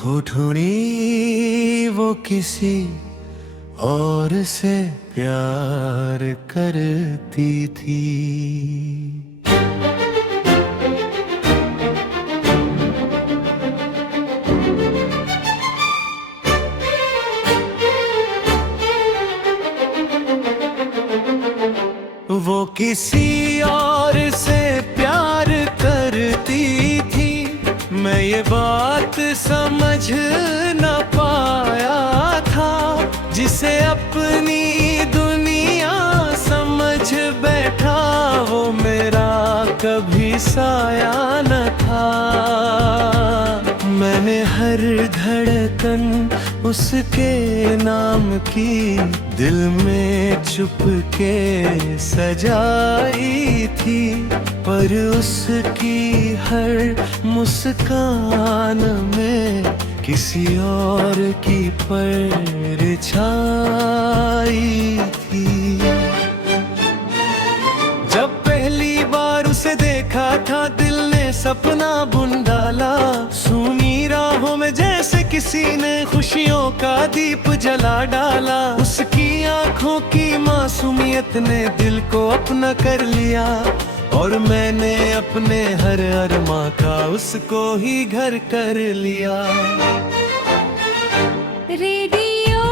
हो ढूंढी वो किसी और से प्यार करती थी। वो किसी और से प्यार करती थी, मैं ये बात समझ न पाया था। जिसे अपनी दुनिया समझ बैठा वो मेरा कभी साया न था। मैंने हर धड़कन उसके नाम की दिल में चुपके सजाई थी, पर उसकी हर मुस्कान में किसी और की परछाई थी। जब पहली बार उसे देखा था दिल ने सपना बुन डाला। सूनी राहों में जैसे किसी ने खुशियों का दीप जला डाला। उसकी आंखों की मासूमियत ने दिल को अपना कर लिया, और मैंने अपने हर अरमा का उसको ही घर कर लिया। रेडियो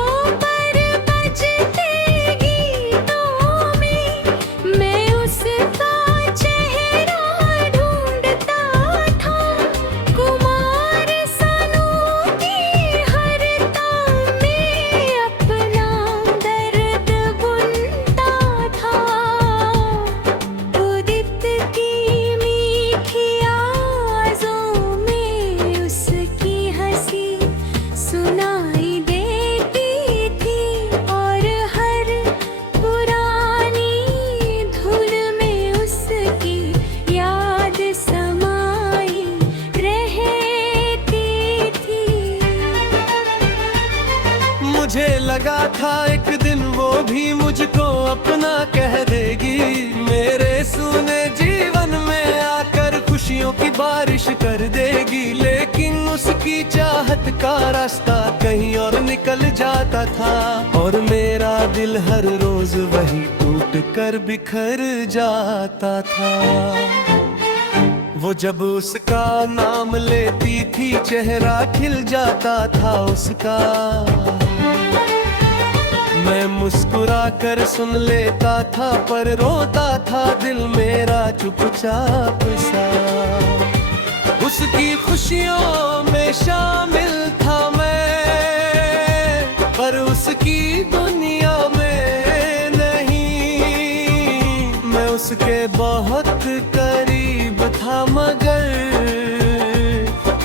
पर बजते गीतों में मैं उसका चेहरा ढूंढता था। कुमार सानू की हर तान में अपना दर्द बुनता था। उदित की मीठी आवाज़ों में उसकी हंसी सुनाई देती थी, और हर पुरानी धुन में उसकी याद समाई रहती थी। मुझे लगा था एक दिन वो भी मुझको अपना कह देगी। मेरे सूने जीवन में आकर खुशियों की बारिश कर देगी। लेकिन उसकी चाहत का रास्ता कहीं और निकल जाता था, और मेरा दिल हर रोज वही टूट कर बिखर जाता था। वो जब उसका नाम लेती थी चेहरा खिल जाता था उसका। मैं मुस्कुरा कर सुन लेता था, पर रोता था दिल मेरा चुपचाप सा। उसकी खुशियों में शामिल था मैं, पर उसकी दुनिया में नहीं। मैं उसके बहुत करीब था, मगर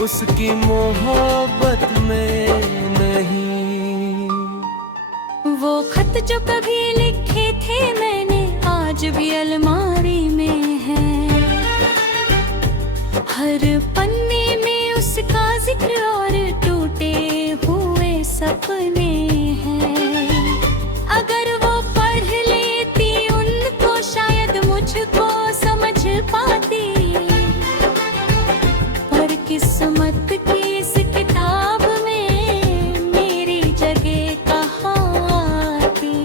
उसकी मोहब्बत में नहीं। वो खत जो कभी लिखे थे मैंने आज भी अलमारी में है। हर पन्ने में उसका जिक्र और टूटे हुए सपने हैं। अगर वो पढ़ लेती उनको शायद मुझको समझ पाती, पर किस्मत की इस किताब में मेरी जगह कहाँ आती।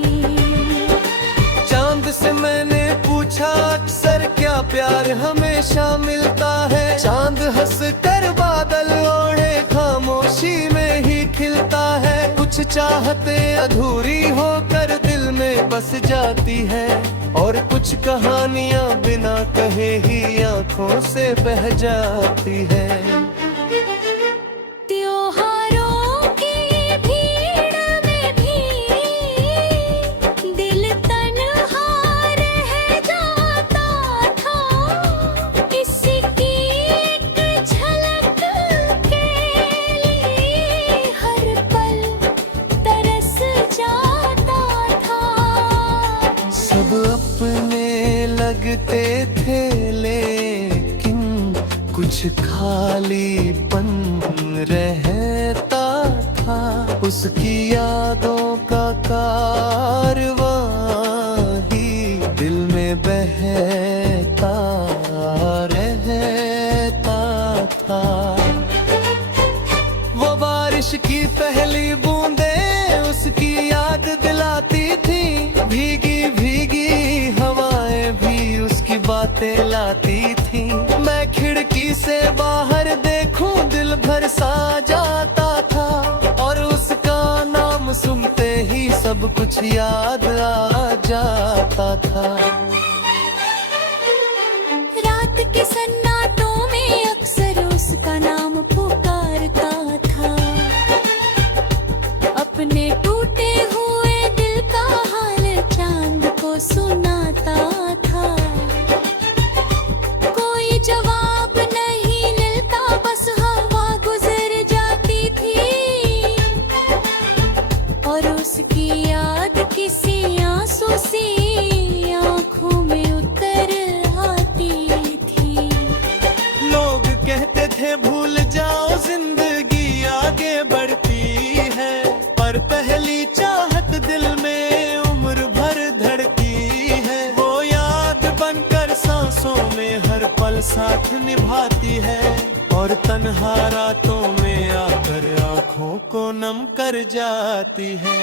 चांद से मैंने पूछा अक्सर क्या प्यार हमेशा मिलता है। चांद हंस कर बादल ओढ़े खामोशी में ही खिलता है। कुछ चाहते अधूरी होकर दिल में बस जाती है, और कुछ कहानियां बिना कहे ही आंखों से बह जाती है। त्योहारों की भीड़ में भी दिल तन्हा रह जाता था। इसकी एक झलक के लिए हर पल तरस जाता था। सब अपने लगते थे लेकिन कुछ खालीपन रहता था। उसकी यादों का कारवां ही दिल में बहता रहता था। वो बारिश की पहली बूंदें उसकी याद दिलाती थी। भीगी भीगी हवाएं भी उसकी बातें लाती थी। मैं खिड़की से बाहर देखूं दिल भर सा जाता था, और उसका नाम सुनते ही सब कुछ याद आ जाता था। रात के सन्नाटों में अक्सर उसका नाम पुकारता था। अपने टूटे हुए दिल का हाल चांद को सुनाता था। कोई जवाब नहीं मिलता, बस हवा गुजर जाती थी, और उसकी याद किसी आंसू सी आंखों में उतर आती थी। लोग कहते थे भूल जाओ जिंदगी आगे बढ़ती है, पर पहली चाहत दिल में उम्र भर धड़की है। वो याद बनकर सांसों में हर पल साथ निभाती है, और तन्हा रातों में आकर आँखों को नम कर जाती है।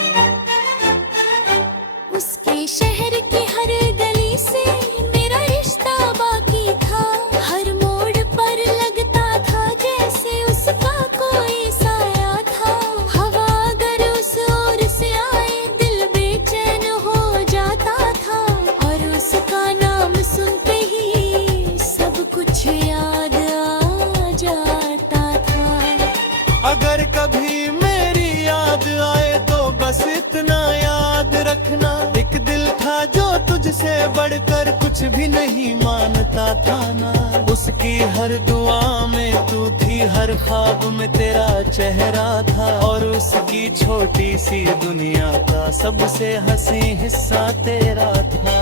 उसके शहर की हर गली से मेरा रिश्ता बाकी था। हर मोड़ पर लगता था जैसे उसका कोई साया था। हवा अगर उस ओर से आए दिल बेचैन हो जाता था, और उसका नाम सुनते ही सब कुछ याद आ जाता था। अगर कभी मेरी याद आए तो बस इतना याद रखना, एक दिल था जो तुझसे बढ़कर कुछ भी नहीं मानता था ना। उसकी हर दुआ में तू थी, हर ख्वाब में तेरा चेहरा था, और उसकी छोटी सी दुनिया का सबसे हंसी हिस्सा तेरा था।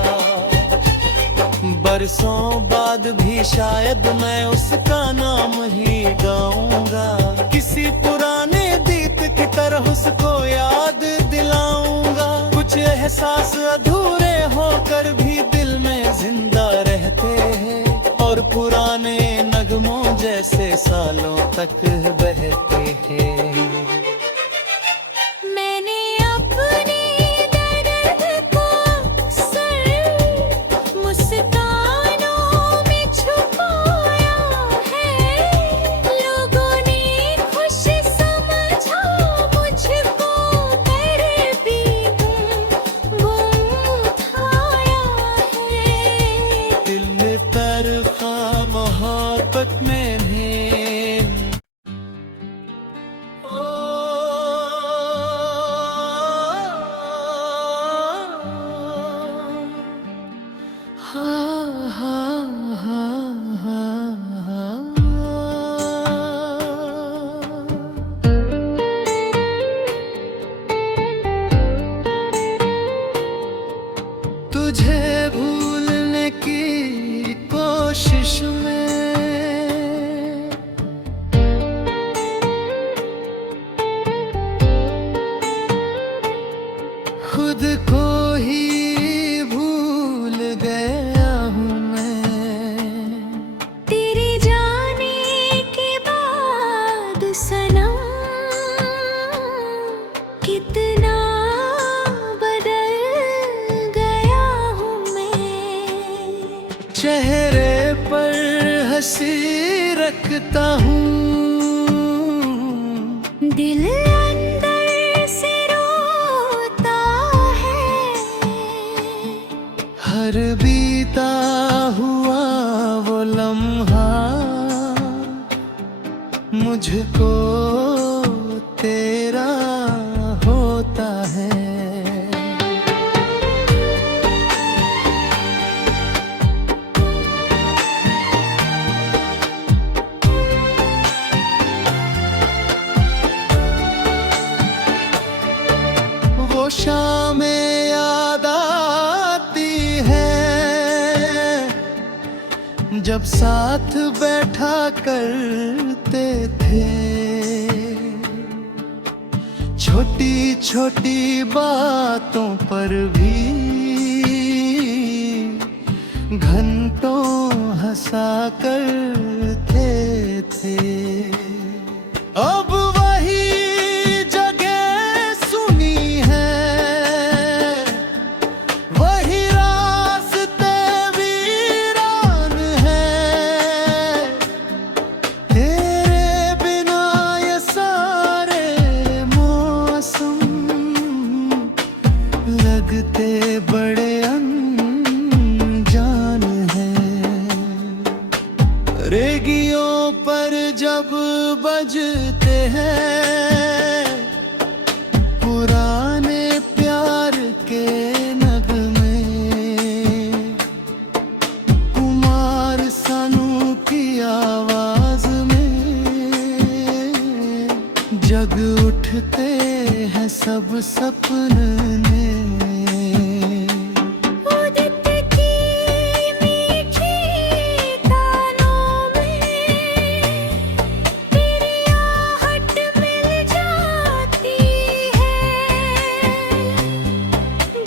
बरसों बाद भी शायद मैं उसका नाम ही गाऊंगा, किसी पुराने गीत की तरह उसको याद दिलाऊंगा। कुछ एहसास अधूरे होकर भी दिल में जिंदा रहते हैं, और पुराने नगमों जैसे सालों तक बहते हैं। मैंने अपने दर्द को सर मुस्कानों में छुपाया है। लोगों ने खुश समझा मुझको, पर भी गुम उठाया है। दिल में तरफा मोहब्बत में तुझे भूलने की कोशिश में खुद को ही भूल गया हूँ मैं। तेरे जाने के बाद सनम कितना बदल गया हूँ मैं। चेहरे पर हंसी रखता हूँ, दिल अंदर से रोता है। हर बीता हुआ वो लम्हा मुझको तेरा होता है। वो शामें याद आती है जब साथ बैठा करते थे। छोटी छोटी बातों पर भी घंटों हंसा करते थे। अब वही बजते हैं पुराने प्यार के नगमे, कुमार सानू की आवाज में जग उठते हैं सब सपने। उदित की मीठी तानों में तेरी आहट मिल जाती है,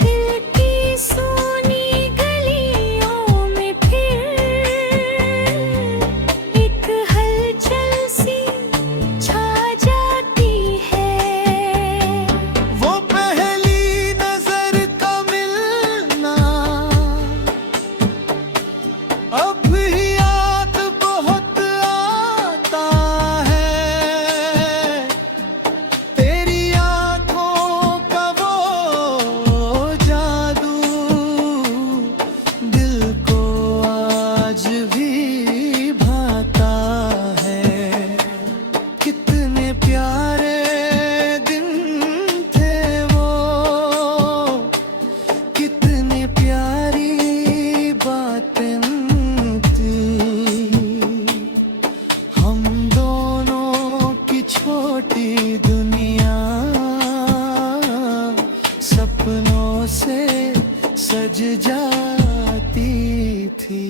दिल की सूनी गलियों में फिर एक हलचल सी छा जाती है। वो पहली नजर का मिलना अब याद बहुत आता है, तेरी आंखों का वो जादू दिल को आज भी भाता है। कितने प्यारे दिन थे वो, कितनी प्यारी बातें थी, हम दोनों की छोटी दुनिया सपनों से सज जाती थी।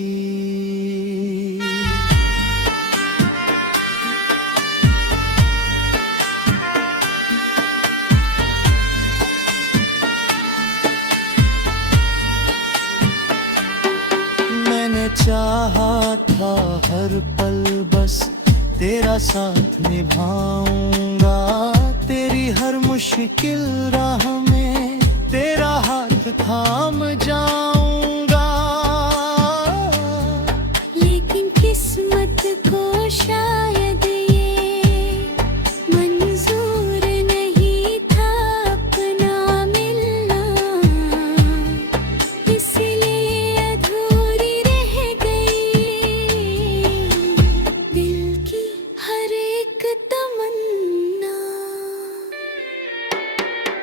मैंने चाहा था हर पल बस तेरा साथ निभाऊंगा, तेरी हर मुश्किल राह में तेरा हाथ थाम जाऊंगा। लेकिन किस्मत को शायद ये मंजूर नहीं था अपना मिलना, इसलिए अधूरी रह गई दिल की हर एक तमन्ना।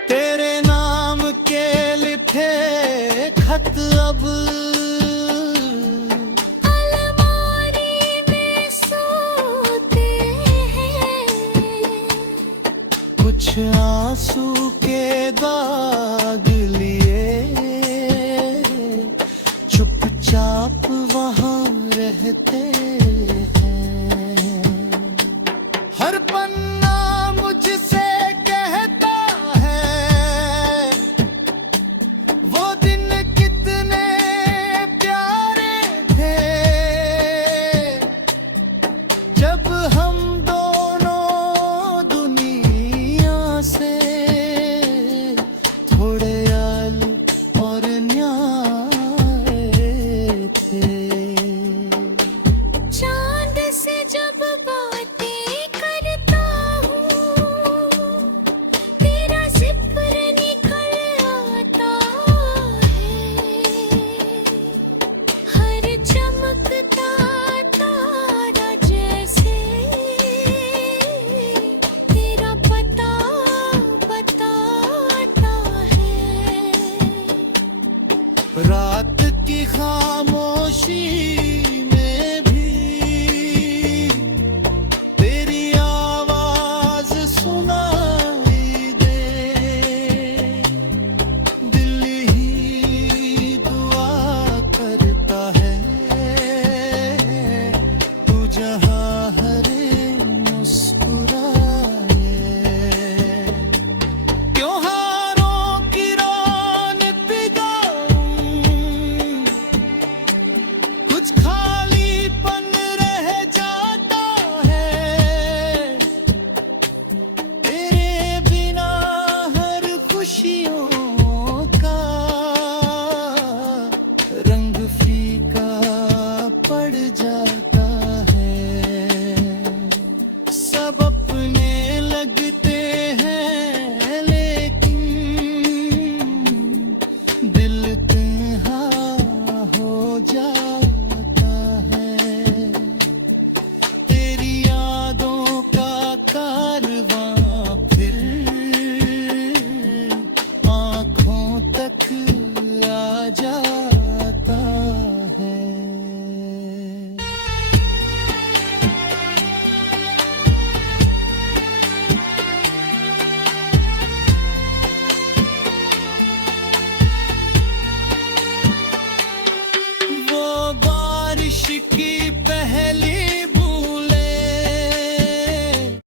तेरे नाम के लिखे खत अब अलमारी में सोते हैं, कुछ आंसू के दाग